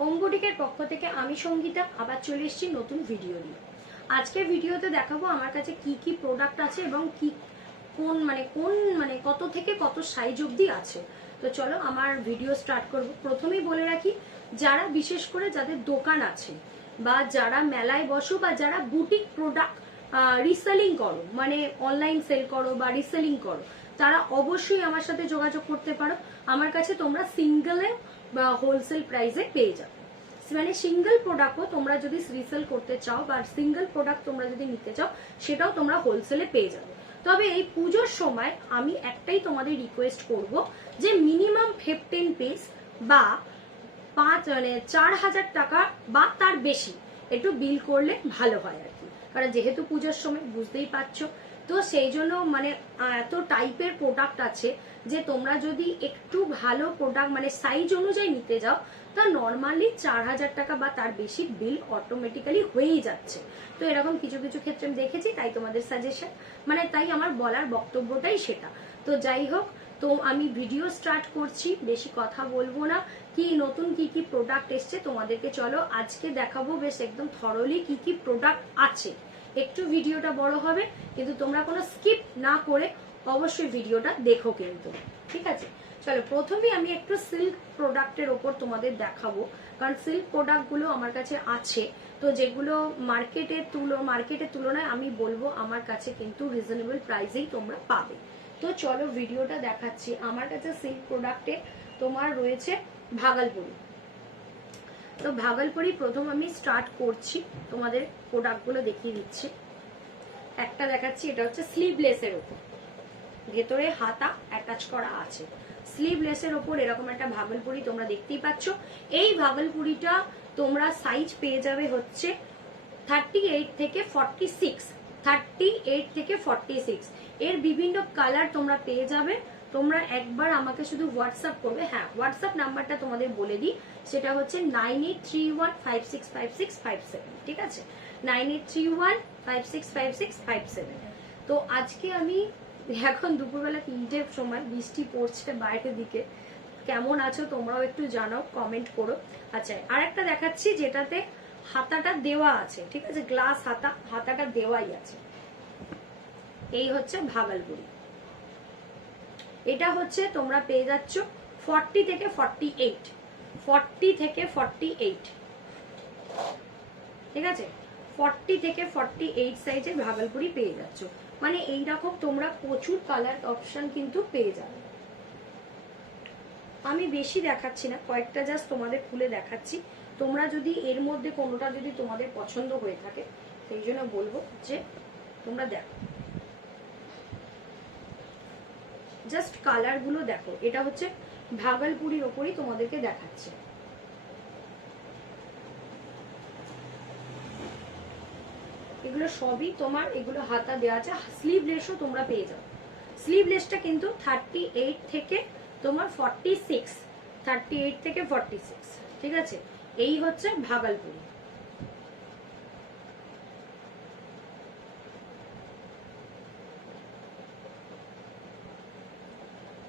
ওম বুটিকের পক্ষ থেকে আমি সঙ্গীতা আবার চলে এসেছি নতুন ভিডিও নিয়ে। আজকের ভিডিওতে দেখাবো আমার কাছে কি কি প্রোডাক্ট আছে এবং কি কোন কত থেকে কত সাইজ অবধি আছে। তো চলো আমার ভিডিও স্টার্ট করব। প্রথমেই বলে রাখি, যারা বিশেষ করে যাদের দোকান আছে বা যারা মেলায় বসো বা যারা বুটিক প্রোডাক্ট রিসেলিং করো, মানে অনলাইন সেল করো বা রিসেলিং করো, তারা অবশ্যই আমার সাথে যোগাযোগ করতে পারো। আমার কাছে তোমরা সিঙ্গেলে বা হোলসেল প্রাইসে পেয়ে যাবে। মানে সিঙ্গেল প্রোডাক্টও তোমরা যদি রিসেল করতে চাও বা সিঙ্গেল প্রোডাক্ট তোমরা যদি নিতে চাও, সেটাও তোমরা হোলসেলে পেয়ে যাবে। তবে এই পুজোর সময় আমি একটাই তোমাদের রিকোয়েস্ট করব যে মিনিমাম 15 পিস বা 4,000 টাকা বা তার বেশি একটু বিল করলে ভালো হয় আর কি। কারণ যেহেতু পুজোর সময় বুঝতেই পারছো, তো সেই জন্য এত টাইপের প্রোডাক্ট আছে যে তোমরা যদি একটু ভালো প্রোডাক্ট সাইজ অনুযায়ী নিতে যাও, তা নর্মালি 4,000 টাকা বা তার বেশি বিল অটোমেটিক্যালি হয়েই যাচ্ছে। তো এরকম কিছু কিছু ক্ষেত্রে আমি দেখেছি, তাই তোমাদের সাজেশন তাই আমার বলার বক্তব্যটাই সেটা। তো যাই হোক, তো আমি ভিডিও স্টার্ট করছি, বেশি কথা বলবো না। কি নতুন কি কি প্রোডাক্ট এসছে তোমাদেরকে চলো আজকে দেখাবো, বেশ একদম থরলি কি কি প্রোডাক্ট আছে। একটু ভিডিওটা বড় হবে, কিন্তু তোমরা কোনো স্কিপ না করে অবশ্যই ভিডিওটা দেখো কিন্তু, ঠিক আছে? চলো, প্রথমেই আমি একটু সিল্ক প্রোডাক্টের ওপর তোমাদের দেখাবো, কারণ সিল্ক প্রোডাক্ট গুলো আমার কাছে আছে। তো যেগুলো মার্কেটের তুলনায় আমি বলবো আমার কাছে কিন্তু রিজনেবল প্রাইসেই তোমরা পাবে। তো চলো ভিডিওটা দেখাচ্ছি। আমার কাছে সিল্ক প্রোডাক্টে তোমার রয়েছে ভাগলপুরি। তো ভাগলপুরি প্রথম আমি স্টার্ট করছি, তোমাদের প্রোডাক্টগুলো দেখিয়ে দিচ্ছি। একটা দেখাচ্ছি, এটা হচ্ছে স্লিভলেসের ওপর, ভেতরে হাতা অ্যাটাচ করা আছে। স্লিভলেসের ওপর এরকম একটা ভাগলপুরি তোমরা দেখতেই পাচ্ছ। এই ভাগলপুরিটা তোমরা সাইজ পেয়ে যাবে হচ্ছে 38 থেকে 46, 38 থেকে 46। এর বিভিন্ন কালার তোমরা পেয়ে যাবে। তোমরা একবার আমাকে শুধু হোয়াটসঅ্যাপ করবে। হ্যাঁ, হোয়াটসঅ্যাপ নাম্বারটা তোমাদের বলে দিই, সেটা হচ্ছে 9831565657, ঠিক আছে? 9831565657। তো আজকে আমি এখন দুপুরবেলা 3টের সময়, বৃষ্টি পড়ছে বাইরের দিকে। কেমন আছো তোমরাও একটু জানাও, কমেন্ট করো। আচ্ছা, আর একটা দেখাচ্ছি যেটাতে হাতাটা দেওয়া আছে, ঠিক আছে? গ্লাস হাতাটা দেওয়াই আছে। এই হচ্ছে ভাগলপুরি। এটা হচ্ছে তোমরা পেয়ে যাচ্ছ 40 থেকে 48, 40 থেকে 48, ঠিক আছে? 40 থেকে 48 সাইজের ভাগলপুরি পেয়ে যাচ্ছ। মানে এইরকম তোমরা প্রচুর কালার অপশন কিন্তু পেয়ে যাবে। আমি বেশি দেখাচ্ছি না, কয়েকটা জাস্ট তোমাদের খুলে দেখাচ্ছি। তোমরা যদি এর মধ্যে কোনোটা যদি তোমাদের পছন্দ হয়ে থাকে, সেই জন্য বলবো যে তোমরা দেখো, জাস্ট কালার গুলো দেখো। এটা হচ্ছে ভাগলপুরির ওপরই তোমাদেরকে দেখাচ্ছে। এগুলো সবই তোমার, এগুলো হাতা দেওয়া আছে। স্লিভলেসও তোমরা পেয়ে যাও। স্লিভলেসটা কিন্তু 38 থেকে তোমার 46, 38 থেকে 46, ঠিক আছে? এই হচ্ছে ভাগলপুরি।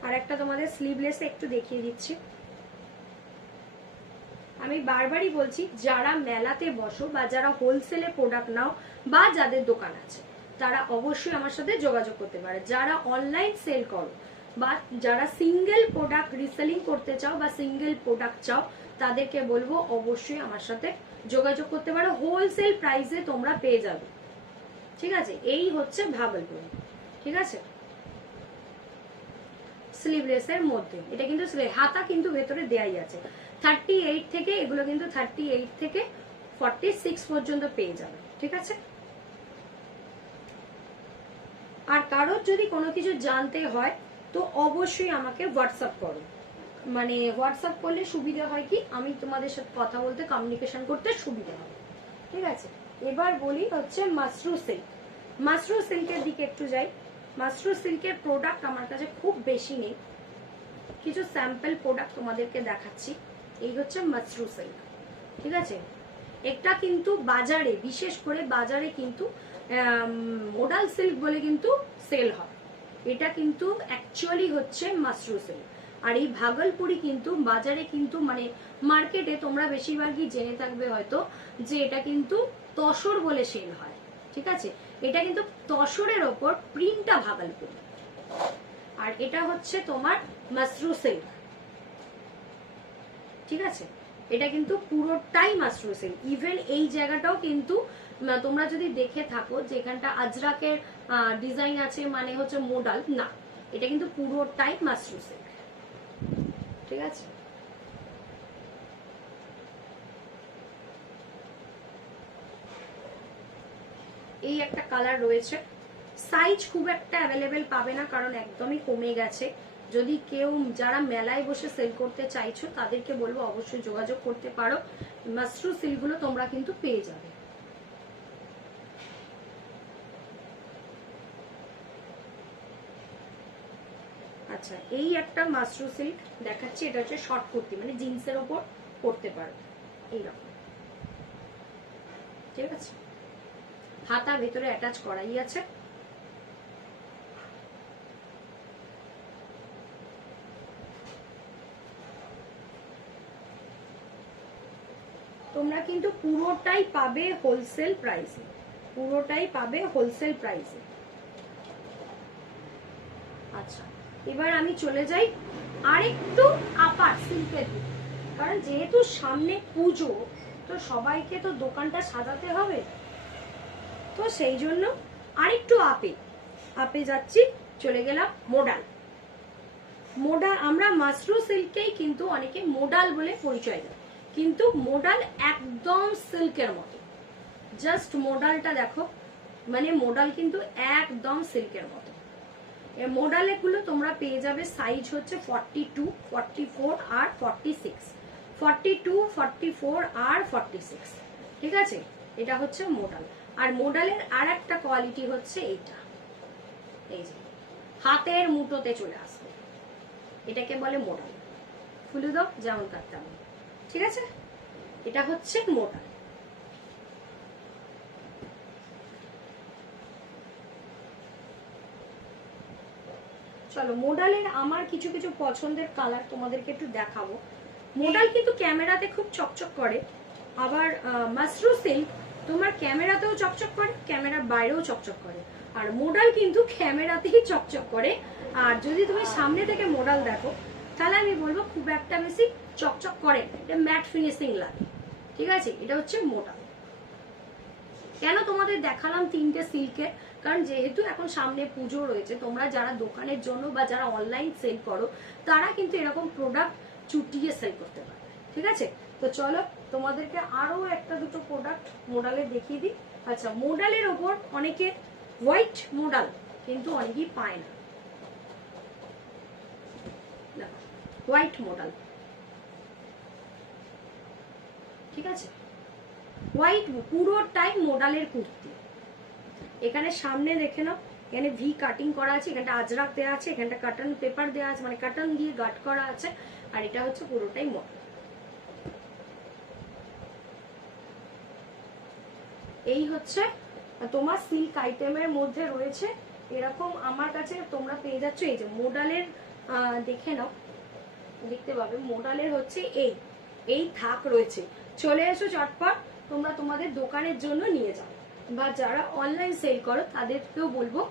আর একটা তোমাদের স্লিভলেসে একটু দেখিয়ে দিচ্ছি। আমি বারবারই বলছি, যারা মেলাতে বসো বা যারা হোলসেলে প্রোডাক্ট নাও বা যাদের দোকান আছে, তারা অবশ্যই আমার সাথে যোগাযোগ করতে পারে। যারা অনলাইন সেল করো বা যারা সিঙ্গেল প্রোডাক্ট রিসেলিং করতে চাও বা সিঙ্গেল প্রোডাক্ট চাও, তাদেরকে বলবো অবশ্যই আমার সাথে যোগাযোগ করতে পারো। হোলসেল প্রাইসে তোমরা পেয়ে যাবে, ঠিক আছে? এই হচ্ছে ভাগলপুরি, ঠিক আছে? স্লিভলেসের মধ্যে এটা কিন্তু হাতা কিন্তু ভেতরে দেয়াই আছে। 38 থেকে এগুলো কিন্তু 38 থেকে 46 পর্যন্ত পেয়ে যাবে, ঠিক আছে? আর কারোর যদি কোনো কিছু জানতে হয় তো অবশ্যই আমাকে হোয়াটসঅ্যাপ করো। হোয়াটসঅ্যাপ করলে সুবিধা হয় কি, আমি তোমাদের সাথে কথা বলতে, কমিউনিকেশন করতে সুবিধা হবে, ঠিক আছে? এবার বলি হচ্ছে মাশরু সিল্ক। মাশরু সিল্কের দিকে একটু যাই। মাশরু সিল্কের প্রোডাক্ট আমার কাছে খুব বেশি নেই, কিছু স্যাম্পল প্রোডাক্ট তোমাদেরকে দেখাচ্ছি। এই হচ্ছে মাশরু সিল্ক, ঠিক আছে? এটা কিন্তু বাজারে, বিশেষ করে বাজারে কিন্তু মোডাল সিল্ক বলে কিন্তু সেল হয়। এটা কিন্তু অ্যাকচুয়ালি হচ্ছে মাশরু সিল্ক। আর এই ভাগলপুরি কিন্তু বাজারে কিন্তু মানে মার্কেটে তোমরা বেশিরভাগই জেনে থাকবে হয়তো যে এটা কিন্তু তসর বলে সেল হয়, ঠিক আছে। এটা কিন্তু তসরের ওপর প্রিন্টটা ভাগলপুরি। আর এটা হচ্ছে তোমার মাসরু সিল্ক, ঠিক আছে। এটা কিন্তু পুরোটাই মাসরু সিল্ক। ইভেন এই জায়গাটাও কিন্তু তোমরা যদি দেখে থাকো যে এখানটা আজরাকের ডিজাইন আছে মানে হচ্ছে মোডাল, না, এটা কিন্তু পুরোটাই মাসরু সিল্ক, ঠিক আছে। এই একটা কালার রয়েছে, সাইজ খুব একটা অ্যাভেলেবেল পাবে না কারণ একদমই কমে গেছে। যদি কেউ যারা মেলায় বসে সেল করতে চাইছো তাদেরকে বলবো অবশ্যই যোগাযোগ করতে পারো, মাসরু সিল্কগুলো তোমরা কিন্তু পেয়ে যাবে। আচ্ছা, এই একটা মাসরু সিল্ক দেখাচ্ছি, এটা হচ্ছে শর্ট কুর্তি মানে জিন্সের ওপর পরতে পারো এইরকম, ঠিক আছে। হাতা ভেতরে অ্যাটাচ করাই আছে। তোমরা কিন্তু পুরোটাই পাবে হোলসেল প্রাইসে, পুরোটাই পাবে হোলসেল প্রাইসে। আচ্ছা, এবার আমি চলে যাই আরেকটু আপার সিল্কের দিকে, কারণ যেহেতু সামনে পুজো তো সবাইকে তো দোকানটা সাজাতে হবে, তো সেই জন্য আরেকটু আপে যাচ্ছি। চলে গেলাম মোডাল। আমরা মাসরু সিল্ককেই কিন্তু অনেকে মোডাল বলে পরিচয় দেয়, কিন্তু মোডাল একদম সিল্কের মতো। জাস্ট মোডালটা দেখো, মানে মোডাল কিন্তু একদম সিল্কের মতো। মোডালে গুলো তোমরা পেয়ে যাবে সাইজ হচ্ছে 42, 44 আর 46, 42, 44 আর 46, ঠিক আছে। এটা হচ্ছে মোডাল। আর মোডালের আর একটা কোয়ালিটি হচ্ছে এইটা, এই যে হাতের মুঠোতে চলে আসবে, এটাকে বলে মোডাল। খুলে দাও যেমন কাটতে হবে, ঠিক আছে। এটা হচ্ছে মোডাল। চলো মোডালের আমার কিছু কিছু পছন্দের কালার তোমাদেরকে একটু দেখাবো। মোডাল কিন্তু ক্যামেরাতে খুব চকচক করে, আবার মাসরু সিল্ক তোমার ক্যামেরাতেও চকচক করে, ক্যামেরার বাইরেও চকচক করে। আর মোডাল কিন্তু ক্যামেরাতেই চকচক করে, আর যদি তুমি সামনে থেকে মোডাল দেখো তাহলে আমি বলবো খুব একটা বেশি চকচক করে, এটা ম্যাট ফিনিশিং লাগে, ঠিক আছে। এটা হচ্ছে মোডাল। কেন তোমাদের দেখালাম তিনটে সিল্কের, কারণ যেহেতু এখন সামনে পুজো রয়েছে, তোমরা যারা দোকানের জন্য বা যারা অনলাইন সেল করো তারা কিন্তু এরকম প্রোডাক্ট চুটিয়ে সেল করতে পারবে, ঠিক আছে। তো চলো তোমাদেরকে আরো একটা দুটো প্রোডাক্ট মোডালে দেখিয়ে দিই। আচ্ছা, মোডালের ওপর অনেকে হোয়াইট মোডাল কিন্তু অনেকেই পায় না, হোয়াইট মোডাল, ঠিক আছে। হোয়াইট পুরোটাই মোডালের কুর্তি। এখানে সামনে দেখে নাও, এখানে ভি কাটিং করা আছে, এখানটা আজরাক দেওয়া আছে, এখানটা কাটন পেপার দেওয়া আছে, মানে কাটন দিয়ে গাট করা আছে। আর এটা হচ্ছে পুরোটাই মোডাল। এই হচ্ছে তোমার সিল্ক আইটেমের মধ্যে রয়েছে এরকম আমার কাছে তোমরা পেয়ে যাচ্ছ। এই যে মোডালের দেখে নাও, দেখতে পাবে মোডালের হচ্ছে এই থাক রয়েছে। চলে এসো চটপট, তোমরা তোমাদের দোকানের জন্য নিয়ে যাও, বা যারা অনলাইন সেল করো তাদেরকেও বলবো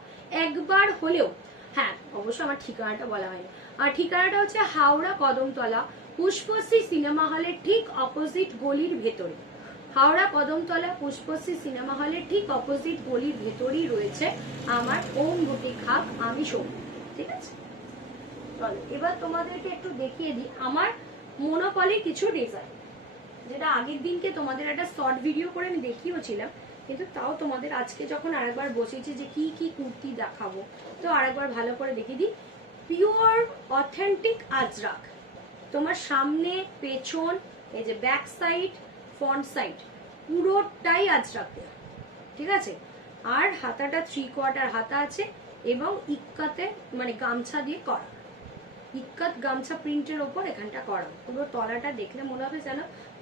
একবার হলেও, হ্যাঁ অবশ্যই আমার ঠিকানাটা বলা হয়নি। আর ঠিকানাটা হচ্ছে হাওড়া কদমতলা, পুষ্পশ্রী সিনেমা হলের ঠিক অপোজিট গলির ভেতরে। হাওড়া কদমতলা পুষ্পশ্রী সিনেমা হলের ঠিক অপোজিট গলির ভেতরেই রয়েছে আমার ওম বুটিক হাব, আমি সৌমি, ঠিক আছে। চলো এবার তোমাদেরকে একটু দেখিয়ে দিই আমার মোনোপলি কিছু ডিজাইন, যেটা আগের দিনকে তোমাদের একটা শর্ট ভিডিও করে আমি দেখিয়েছিলাম, কিন্তু তাও তোমাদের আজকে যখন আরেকবার বসেছি যে কি কি কুর্তি দেখাবো, তো আরেকবার ভালো করে দেখিয়ে দিই। পিওর অথেন্টিক আজরাক, তোমার সামনে পেছন এই যে ব্যাক সাইড ফ্রন্ট সাইড পুরোটাই আজরাক দেওয়া, ঠিক আছে। আর হাতাটা 3/4 হাতা আছে এবং ইক্কাতে মানে গামছা দিয়ে করা, ইক্কাত গামছা প্রিন্টের ওপর এখানটা করা। পুরো তলাটা দেখলে মনে হবে যেন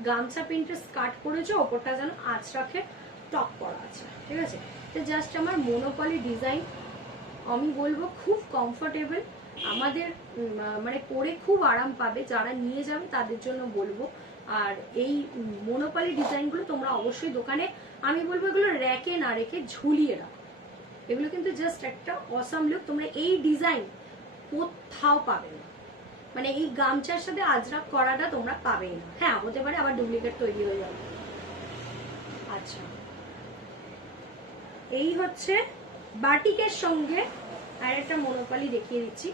গামছা প্রিন্টের স্কার্ট করেছে, ওপরটা যেন আজরাকের টপ করা আছে, ঠিক আছে। তো জাস্ট আমার মোনোপলি ডিজাইন, আমি বলবো খুব কমফোর্টেবল। আমাদের মানে পরে খুব আরাম পাবে, যারা নিয়ে যাবে তাদের জন্য বলবো। আর এই মনোপালি ডিজাইনগুলো তোমরা অবশ্যই দোকানে, আমি বলবো এগুলো র্যাকে না রেখে ঝুলিয়ে রাখো। এগুলো কিন্তু জাস্ট একটা অসাম লুক, তোমরা এই ডিজাইন কোথাও পাবে না, মানে এই গামছার সাথে আজরাক করাটা তোমরা পাবেই না। হ্যাঁ হতে পারে আবার ডুপ্লিকেট তৈরি হয়ে যাবে। আচ্ছা, এই হচ্ছে বাটিকের সঙ্গে আর একটা মনোপালি দেখিয়ে দিচ্ছি,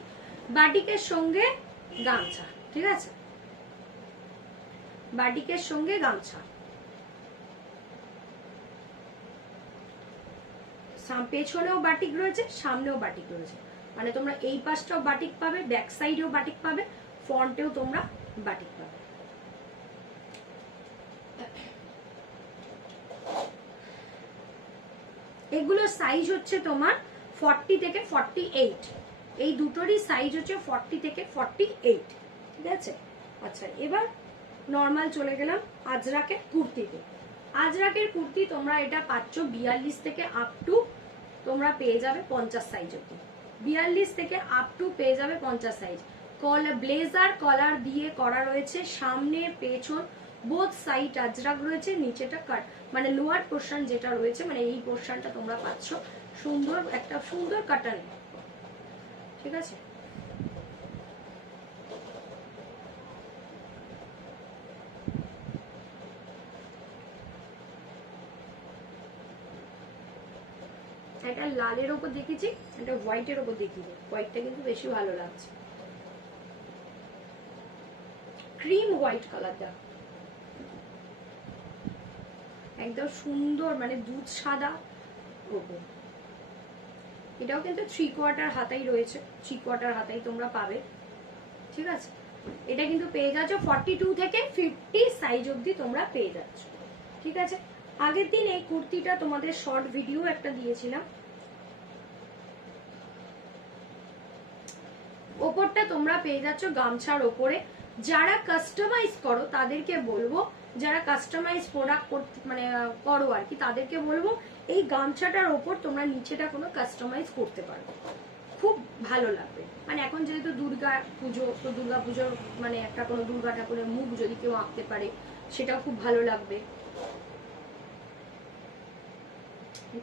বাটিকের সঙ্গে গামছা, ঠিক আছে, বাটিকের সঙ্গে গামছা। পেছনেও বাটিক রয়েছে, সামনেও বাটিক রয়েছে, মানে তোমরা এই পাশটাও বাটিক পাবে, ব্যাক সাইডেও বাটিক পাবে, ফ্রন্টেও তোমরা বাটিক পাবে। এগুলো সাইজ হচ্ছে তোমার 40 থেকে 48, এই দুটোরই সাইজ হচ্ছে 40 থেকে 48, ঠিক আছে। আচ্ছা, এবার নর্মাল চলে গেলাম আজরাকের কুর্তিতে। আজরাকের কুর্তি তোমরা এটা পাচ্ছ 42 থেকে আপ টু তোমরা পেয়ে যাবে 50 সাইজ অব্দি, 42 থেকে আপ টু পেয়ে যাবে 50 সাইজ। ব্লেজার কলার দিয়ে করা রয়েছে, সামনে পেছন বোথ সাইড আজরাক রয়েছে, নিচেটা কাট মানে লোয়ার পোর্শন যেটা রয়েছে মানে এই পোর্শনটা তোমরা পাচ্ছ সুন্দর একটা সুন্দর কাটান, ঠিক আছে। এটা লালের ওপর দেখেছি, এটা হোয়াইটের ওপর দেখিয়ে, হোয়াইটটা কিন্তু বেশি ভালো লাগছে, ক্রিম হোয়াইট কালারটা একদম সুন্দর, মানে দুধ সাদা ওপর। এটাও কিন্তু 3/4 হাতাই রয়েছে, 3/4 হাতাই তোমরা পাবে, ঠিক আছে। এটা কিন্তু পেয়ে যাচ্ছ 42 থেকে 50 সাইজ অবধি তোমরা পেয়ে যাচ্ছ, ঠিক আছে। আগের দিন এই কুর্তিটা তোমাদের শর্ট ভিডিও একটা দিয়েছিলাম, ওপরটা তোমরা পেয়ে যাচ্ছ গামছার ওপরে। যারা কাস্টমাইজ করো তাদেরকে বলবো, যারা কাস্টমাইজ প্রোডাক্ট মানে করো আর কি, তাদেরকে বলবো এই গামছাটার ওপর তোমরা নিচেটা কোনো কাস্টমাইজ করতে পারো, খুব ভালো লাগবে। মানে এখন যেহেতু দুর্গা পুজো, তো দুর্গা পুজোর মানে একটা কোনো দুর্গা ঠাকুরের মুখ যদি কেউ আঁকতে পারে সেটাও খুব ভালো লাগবে,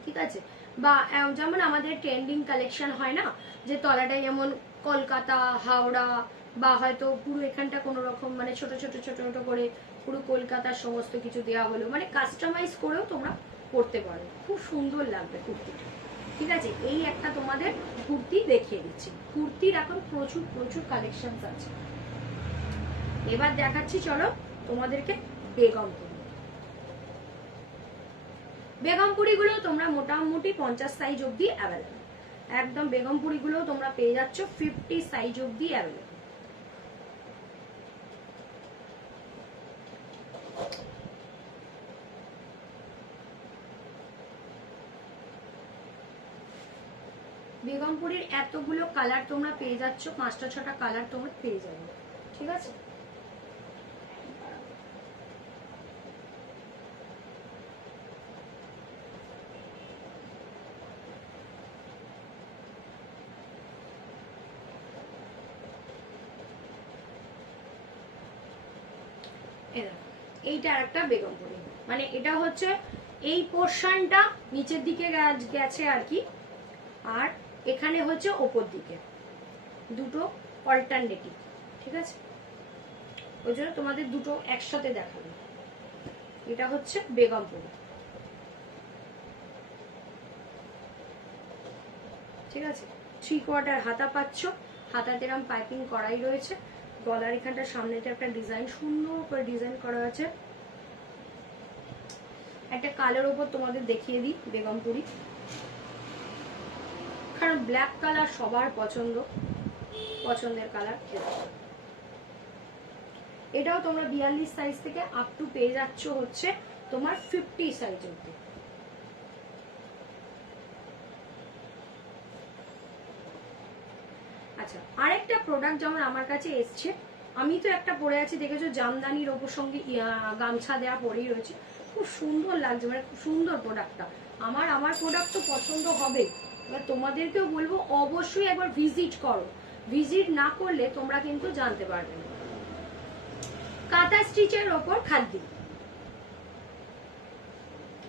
ঠিক আছে। বা যেমন আমাদের ট্রেন্ডিং কালেকশন হয় না, যে তলাটায় যেমন কলকাতা হাওড়া বা হয়তো পুরো এখানটা কোনো রকম মানে ছোট ছোট ছোট ছোট করে পুরো কলকাতার সমস্ত কিছু দেওয়া হলো, মানে কাস্টমাইজ করেও তোমরা করতে পারো, খুব সুন্দর লাগবে কুর্তিটা, ঠিক আছে। এই একটা তোমাদের কুর্তি দেখিয়ে দিচ্ছি, কুর্তির এখন প্রচুর প্রচুর কালেকশন আছে। এবার দেখাচ্ছি চলো তোমাদেরকে বেগমপুরি। বেগমপুরি গুলো তোমরা মোটামুটি 50 সাইজ অব্দি অ্যাভেলেবল, একদম বেগমপুরি গুলো তোমরা পেয়ে যাচ্ছ 50 সাইজ অব্দি অ্যাভেলেবল। বেগমপুরির এতগুলো কালার তোমরা পেয়ে যাচ্ছ, 5টা 6টা কালার তোমরা পেয়ে যাবে, ঠিক আছে। এইটা একটা বেগমপুরি, মানে এটা হচ্ছে এই পোর্শনটা নিচের দিকে গেছে আর কি, আর এখানে হচ্ছে ওপর দিকে দুটো অল্টারনেটিভ, ঠিক আছে। ওই জন্য তোমাদের দুটো একসাথে দেখাবো। এটা হচ্ছে বেগমপুরি, ঠিক আছে। 3/4 হাতা পাচ্ছ, হাতাতে এরকম পাইপিং করাই রয়েছে, গলার এখানটা সামনেটা একটা ডিজাইন সুন্দর করে ডিজাইন করা আছে। একটা কালার উপর তোমাদের দেখিয়ে দিই বেগমপুরি, কারণ ব্ল্যাক কালার সবার পছন্দের কালার। এটাও তোমরা 42 সাইজ থেকে আপ টু পেয়ে যাচ্ছ হচ্ছে তোমার 50 সাইজ অবধি। আচ্ছা, আরেকটা প্রোডাক্ট যেমন আমার কাছে এসছে, আমি তো একটা পরে আছি দেখেছো, জামদানির ওপর সঙ্গে গামছা দেওয়া পরেই রয়েছে, খুব সুন্দর লাগছে, মানে খুব সুন্দর প্রোডাক্টটা। আমার প্রোডাক্ট তো পছন্দ হবে, এবার তোমাদেরকেও বলবো অবশ্যই একবার ভিজিট করো, ভিজিট না করলে তোমরা কিন্তু জানতে পারবে না। কাঁথা স্টিচের ওপর খাদ্দি,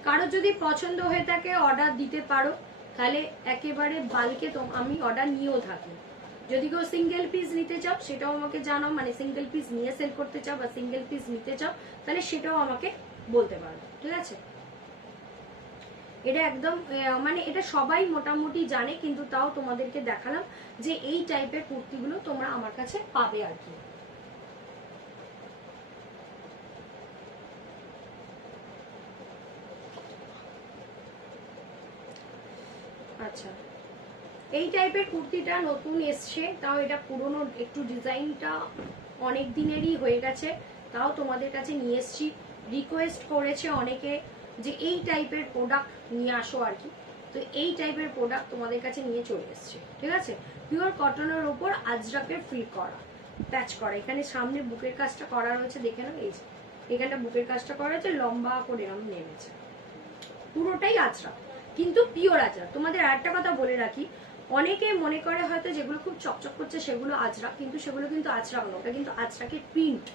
কারো যদি পছন্দ হয়ে থাকে অর্ডার দিতে পারো, তাহলে একেবারে বালকে আমি অর্ডার নিয়েও থাকি। যদি কেউ সিঙ্গেল পিস নিতে চাও সেটাও আমাকে জানাও, মানে সিঙ্গেল পিস নিয়ে সেল করতে চাও বা সিঙ্গেল পিস নিতে চাও তাহলে সেটাও আমাকে বলতে পারো, ঠিক আছে। এটা একদম মানে এটা সবাই মোটামুটি জানে, কিন্তু তাও তোমাদেরকে দেখালাম যে এই টাইপের কুর্তিগুলো তোমরা আমার কাছে পাবে আর কি। আচ্ছা, এই টাইপের কুর্তিটা নতুন এসছে, তাও এটা পুরনো একটু, ডিজাইনটা অনেক দিনেরই হয়ে গেছে, তাও তোমাদের কাছে নিয়ে এসছি। রিকোয়েস্ট করেছে অনেকে যে এই টাইপের প্রোডাক্ট নিয়ে আসো আর কি, তো এই টাইপের প্রোডাক্ট তোমাদের কাছে নিয়ে চলে এসছে, ঠিক আছে। পিওর কটনের ওপর আজরাকের ফ্রিল করা, প্যাচ করা, এখানে সামনে বুকের কাজটা করা রয়েছে, দেখে নাও এই এখানটা বুকের কাজটা করা হয়েছে, লম্বা করে এরকম নেমেছে, পুরোটাই আজরাক কিন্তু পিওর আজরাক। তোমাদের আরেকটা কথা বলে রাখি, অনেকে মনে করে হয়তো যেগুলো খুব চকচক করছে সেগুলো আজরাক, কিন্তু সেগুলো কিন্তু আজরাক না, ওটা কিন্তু আজরাকের প্রিন্ট।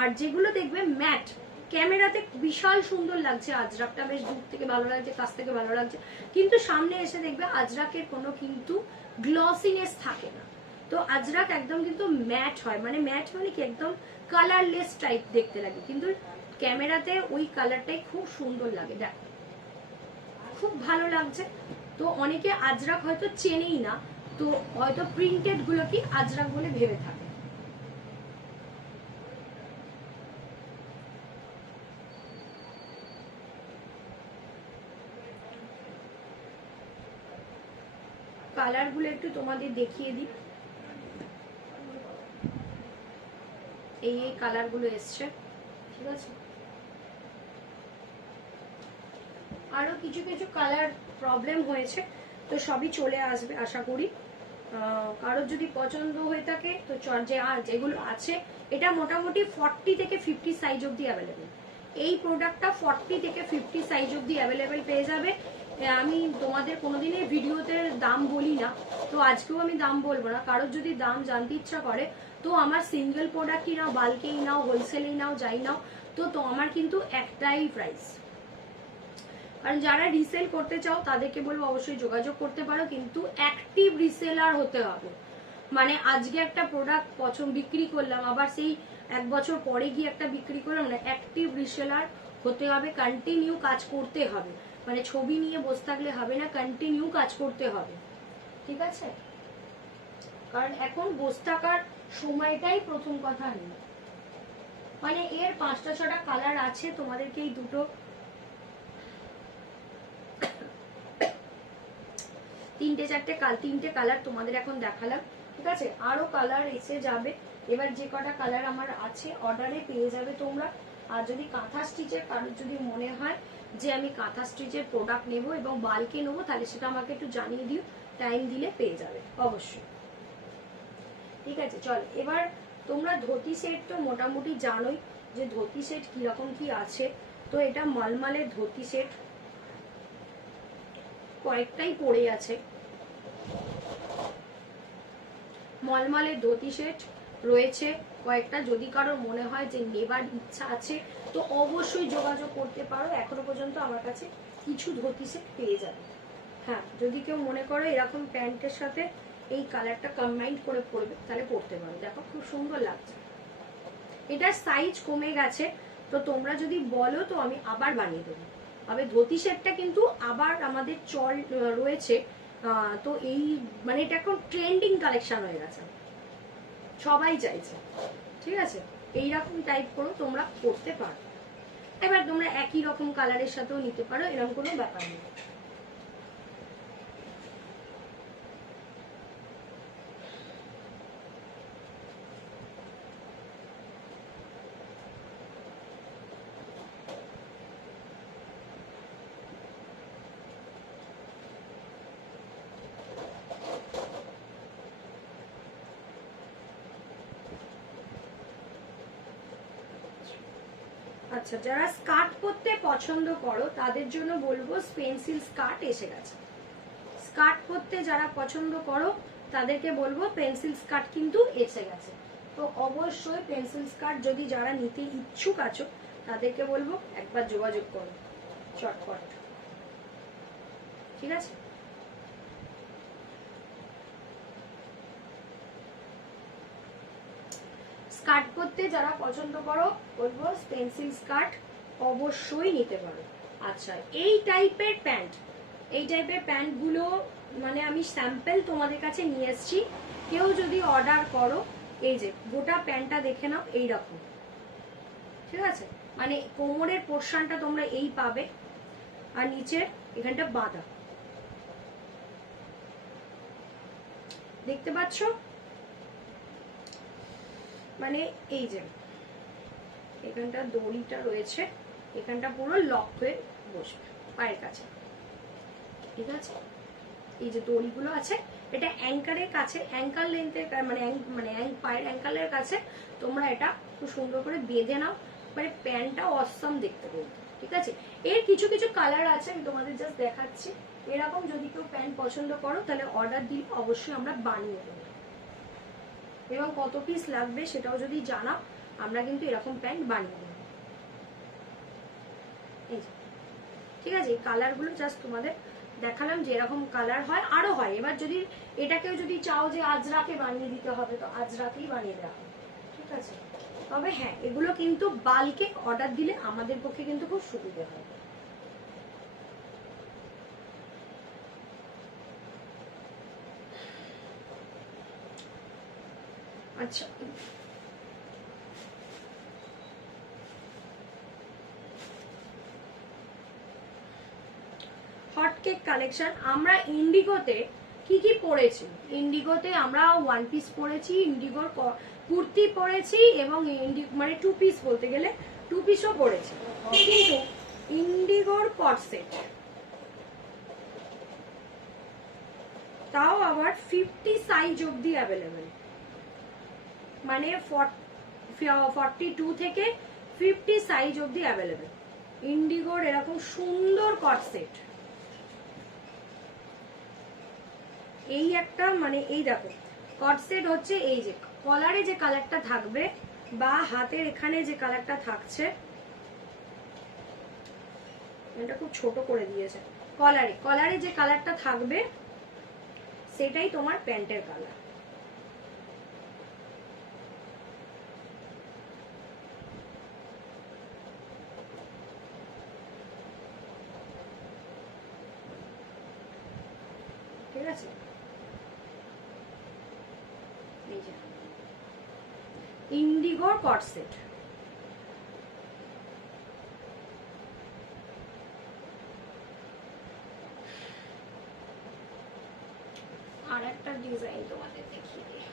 আর যেগুলো দেখবে ম্যাট, ক্যামেরাতে বিশাল সুন্দর লাগছে, আজরাকটা বেশ দূর থেকে ভালো লাগছে, কাছ থেকে ভালো লাগছে, কিন্তু সামনে এসে দেখবে আজরাকের কোনো কিন্তু গ্লসিনেস থাকে না। তো আজরাক একদম কিন্তু ম্যাট হয়, মানে ম্যাট মানে কি একদম কালারলেস টাইপ দেখতে লাগে, কিন্তু ক্যামেরাতে ওই কালারটাই খুব সুন্দর লাগে, দেখো খুব ভালো লাগছে। তো অনেকে আজরাক হয়তো চেনেই না, তো হয়তো প্রিন্টেড গুলো কি আজরাক বলে ভেবে থাকে। কালার গুলো একটু তোমাদের দেখিয়ে দিই, এই কালার গুলো এসছে, ঠিক আছে। আরো কিছু কিছু কালার প্রবলেম হয়েছে, তো সবই চলে আসবে আশা করি। কারোর যদি পছন্দ হয়ে থাকে তো যেগুলো আছে, এটা মোটামুটি 40 থেকে 50 সাইজ অব্দি অ্যাভেলেবেল। এই প্রোডাক্টটা 40 থেকে 50 সাইজ অব্দি অ্যাভেলেবেল পেয়ে যাবে। আমি তোমাদের কোনোদিনই ভিডিওতে দাম বলি না, তো আজকেও আমি দাম বলবো না। কারোর যদি দাম জানতে ইচ্ছা করে তো আমার সিঙ্গেল প্রোডাক্টই নাও, বাল্কেই নাও, হোলসেলেই নাও, যাই নাও, তো আমার কিন্তু একটাই প্রাইস। কারণ যারা রিসেল করতে চাও তাদেরকে বলবো অবশ্যই যোগাযোগ করতে পারো, কিন্তু অ্যাক্টিভ রিসেলার হতে হবে। মানে আজকে একটা প্রোডাক্ট বিক্রি করলাম, আবার সেই 1 বছর পরে গিয়ে একটা বিক্রি করলাম না, অ্যাক্টিভ রিসেলার হতে হবে, কন্টিনিউ কাজ করতে হবে, মানে ছবি নিয়ে বসে থাকলে হবে না, কন্টিনিউ কাজ করতে হবে, ঠিক আছে। কারণ এখন বসে থাকার সময়টাই প্রথম কথা নেই। মানে এর 5টা 6টা কালার আছে, তোমাদেরকে এই তিনটে কালার তোমাদের এখন দেখালাম, ঠিক আছে। আরো কালার এসে যাবে, এবার যে কটা কালার আমার আছে অর্ডারে পেয়ে যাবে তোমরা। আর যদি কাঁথা স্টিচের কারোর যদি মনে হয় যে আমি কাঁথা স্টিচের প্রোডাক্ট নেবো এবং বাল্কে নেবো, তাহলে সেটা আমাকে একটু জানিয়ে দিও, টাইম দিলে পেয়ে যাবে অবশ্যই, ঠিক আছে। চল এবার তোমরা ধুতি সেট তো মোটামুটি জানোই যে ধুতি সেট কিরকম কি আছে। তো এটা মলমলের ধুতি সেট, কয়েকটাই পড়ে আছে, মলমলের ধুতি সেট রয়েছে কয়েকটা। যদি কারোর মনে হয় যে নেবার ইচ্ছা আছে তো অবশ্যই যোগাযোগ করতে পারো, এখনো পর্যন্ত আমার কাছে কিছু ধুতি সেট পেয়ে যাবে। হ্যাঁ, যদি কেউ মনে করো এরকম প্যান্টের সাথে এই কালারটা কম্বাইন করে পরবে তাহলে পরতে পারো, দেখো খুব সুন্দর লাগছে। এটার সাইজ কমে গেছে, তো তোমরা যদি বলো তো আমি আবার বানিয়ে দেবো। তবে ধুতি সেটটা কিন্তু আবার আমাদের চল রয়েছে, তো এই মানে এটা এখন ট্রেন্ডিং কালেকশন হয়ে গেছে, সবাই চাইছে, ঠিক আছে। এইরকম টাইপ করো তোমরা করতে পারো। এবার তোমরা একই রকম কালারের সাথেও নিতে পারো, এরকম কোনো ব্যাপার নেই। আচ্ছা, যারা স্কার্ট পরতে পছন্দ করো তাদের জন্য বলবো পেন্সিল স্কার্ট এসে গেছে। স্কার্ট পরতে যারা পছন্দ করো তাদেরকে বলবো পেন্সিল স্কার্ট কিন্তু এসে গেছে। তো অবশ্যই পেন্সিল স্কার্ট যদি যারা নিতে ইচ্ছুক আছো তাদেরকে বলবো একবার যোগাযোগ করো চটপট, ঠিক আছে। স্কার্ট পরতে যারা পছন্দ করো বলবো পেন্সিল স্কার্ট অবশ্যই নিতে পারো। আচ্ছা, এই টাইপের প্যান্টগুলো মানে আমি স্যাম্পল তোমাদের কাছে নিয়ে এসেছি। কেউ যদি অর্ডার করো, এই যে গোটা প্যান্টটা দেখে নাও এইরকম, ঠিক আছে। মানে কোমরের পোর্শনটা তোমরা এই পাবে, আর নিচে এখানটা বাঁধা, দেখতে পাচ্ছ? মানে এই যে এখানটা দড়িটা রয়েছে, এখানটা পুরো লক হয়ে বসবে পায়ের কাছে, ঠিক আছে। এই যে দড়িগুলো আছে এটা অ্যাঙ্কারের কাছে, অ্যাঙ্কাল লেন্থের মানে পায়ের অ্যাঙ্কালের কাছে তোমরা এটা খুব সুন্দর করে বেঁধে নাও। মানে প্যান্টটা অসম দেখতে বলতে, ঠিক আছে। এর কিছু কিছু কালার আছে, আমি তোমাদের জাস্ট দেখাচ্ছি। এরকম যদি কেউ প্যান্ট পছন্দ করো তাহলে অর্ডার দিলে অবশ্যই আমরা বানিয়ে দেবো, এবং কত পিস লাগবে সেটাও যদি জানাও আমরা কিন্তু এরকম প্যান্ট বানিয়ে দেবো, এই যে, ঠিক আছে। এই কালারগুলো জাস্ট তোমাদের দেখালাম যে এরকম কালার হয়, আরো হয়। এবার যদি এটাকেও যদি চাও যে আজরাকে বানিয়ে দিতে হবে তো আজরাকেই বানিয়ে দেওয়া হবে, ঠিক আছে। তবে হ্যাঁ, এগুলো কিন্তু বাল্কে অর্ডার দিলে আমাদের পক্ষে কিন্তু খুব সুবিধা হয়। আচ্ছা, হট কেক কালেকশন আমরা ইন্ডিগোতে কি কি পরেছি। ইন্ডিগোতে আমরা ওয়ান পিস পরেছি, ইন্ডিগোর কুর্তি পরেছি, এবং মানে টু পিস বলতে গেলে টু পিসও পরেছি। কিন্তু ইন্ডিগোর কটসেট তাও আবার 50 সাইজ অবধি অ্যাভেলেবেল, মানে 42 থেকে 50 সাইজ অবধি অ্যাভেলেবেল ইন্ডিগোর এরকম সুন্দর কটসেট। এই একটা মানে এই দেখো কটসেট হচ্ছে এই যে কলারে যে কালারটা থাকবে বা হাতের এখানে যে কালারটা থাকছে, এটা খুব ছোট করে দিয়েছে, কলারে যে কালারটা থাকবে সেটাই তোমার প্যান্টের কালার। ঠিক আছে, এই যে ইন্ডিগোর কটসেট। আর একটা ডিজাইন তোমাদের দেখিয়ে দিই।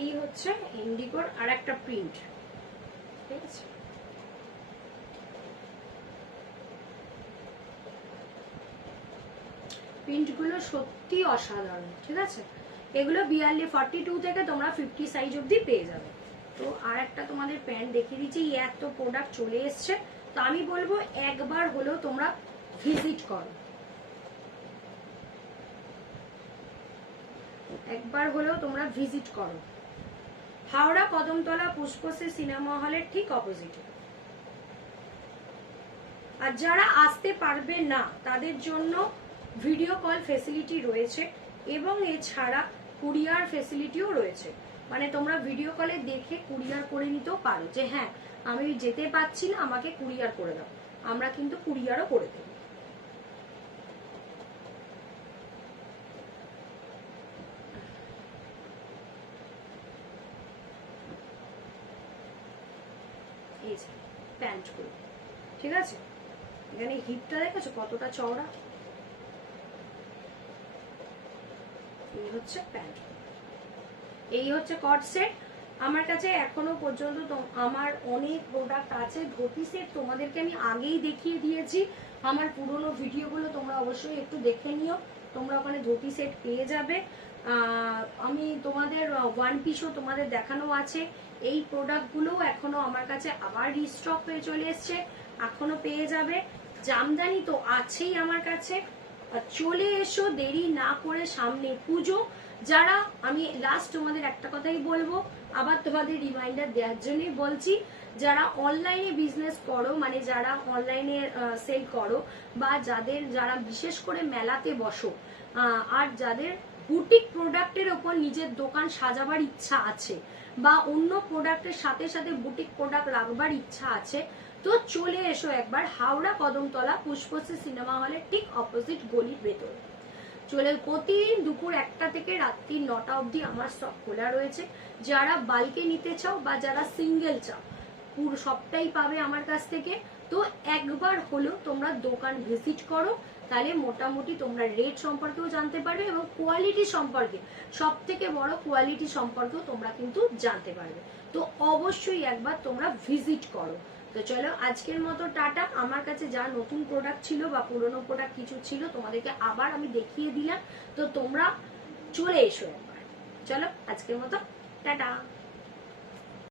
এই হচ্ছে ইন্ডিগোর আর একটা প্রিন্ট, ঠিক আছে। প্রিন্টগুলো সত্যি অসাধারণ, ঠিক আছে। এগুলো 42 থেকে তোমরা 50 সাইজ অবধি পেয়ে যাবে। তো আর একটা তোমাদের প্যান্ট দেখিয়ে দিচ্ছি, এত প্রোডাক্ট চলে এসছে, তো আমি বলবো একবার হলেও তোমরা ভিজিট করো, একবার হলেও তোমরা ভিজিট করো। হাওড়া কদমতলা পুষ্পশ্রী সিনেমা হলের ঠিক অপোজিটে। আর যারা আসতে পারবে না তাদের জন্য ভিডিও কল ফেসিলিটি রয়েছে, এবং এছাড়া কুরিয়ার ফেসিলিটিও রয়েছে। মানে তোমরা ভিডিও কলে দেখে কুরিয়ার করে নিতেও পারো, যে হ্যাঁ আমি যেতে পারছি না আমাকে কুরিয়ার করে দাও, আমরা কিন্তু কুরিয়ারও করে দেব। এই প্যান্ট গুলো, ঠিক আছে? এখানে হিপটা দেখেছো কতটা চওড়া, এই হচ্ছে প্যান্ট, এই হচ্ছে কট সেট। আমার কাছে এখনো পর্যন্ত আমার অনেক প্রোডাক্ট আছে। ধুতি সেট তোমাদেরকে আমি আগেই দেখিয়ে দিয়েছি, আমার পুরোনো ভিডিওগুলো তোমরা অবশ্যই একটু দেখে নিও, তোমরা ওখানে ধুতি সেট পেয়ে যাবে। আমি তোমাদের ওয়ান পিসও তোমাদের দেখানো আছে। এই প্রোডাক্টগুলো এখনো আমার কাছে আবার রিস্টক হয়ে চলে এসছে, এখনো পেয়ে যাবে। জামদানি তো আছেই আমার কাছে, চলে এসো দেরি না করে, সামনে পুজো। যারা, আমি লাস্ট তোমাদের একটা কথাই বলবো, আবার তোমাদের রিমাইন্ডার দেওয়ার জন্যই বলছি, যারা অনলাইনে বিজনেস করো, মানে যারা অনলাইনে সেল করো, বা যারা বিশেষ করে মেলাতে বসো, আর যাদের বুটিক প্রোডাক্টের ওপর নিজের দোকান সাজাবার ইচ্ছা আছে, বা অন্য প্রোডাক্টের সাথে সাথে বুটিক প্রোডাক্ট রাখবার ইচ্ছা আছে, তো চলে এসো একবার হাওড়া কদমতলা পুষ্পশ্রী সিনেমা হলের ঠিক অপোজিট গলির ভেতরে। প্রতিদিন দুপুর 1টা থেকে রাত্রি 9টা অবধি আমার স্টক খোলা রয়েছে। যারা বাল্কে নিতে চাও বা যারা সিঙ্গেল চাও, পুরো সবটাই পাবে আমার কাছ থেকে। তো একবার হলেও তোমরা দোকান ভিজিট করো, তাহলে মোটামুটি তোমরা রেট সম্পর্কেও জানতে পারবে এবং কোয়ালিটি সম্পর্কে, সব থেকে বড় কোয়ালিটি সম্পর্কেও তোমরা কিন্তু জানতে পারবে। তো অবশ্যই একবার তোমরা ভিজিট করো। তো চলো আজকের মতো টাটা। আমার কাছে যা নতুন প্রোডাক্ট ছিল বা পুরনো প্রোডাক্ট কিছু ছিল তোমাদেরকে আবার আমি দেখিয়ে দিলাম, তো তোমরা চলে এসো একবার। চলো আজকের মতো টাটা।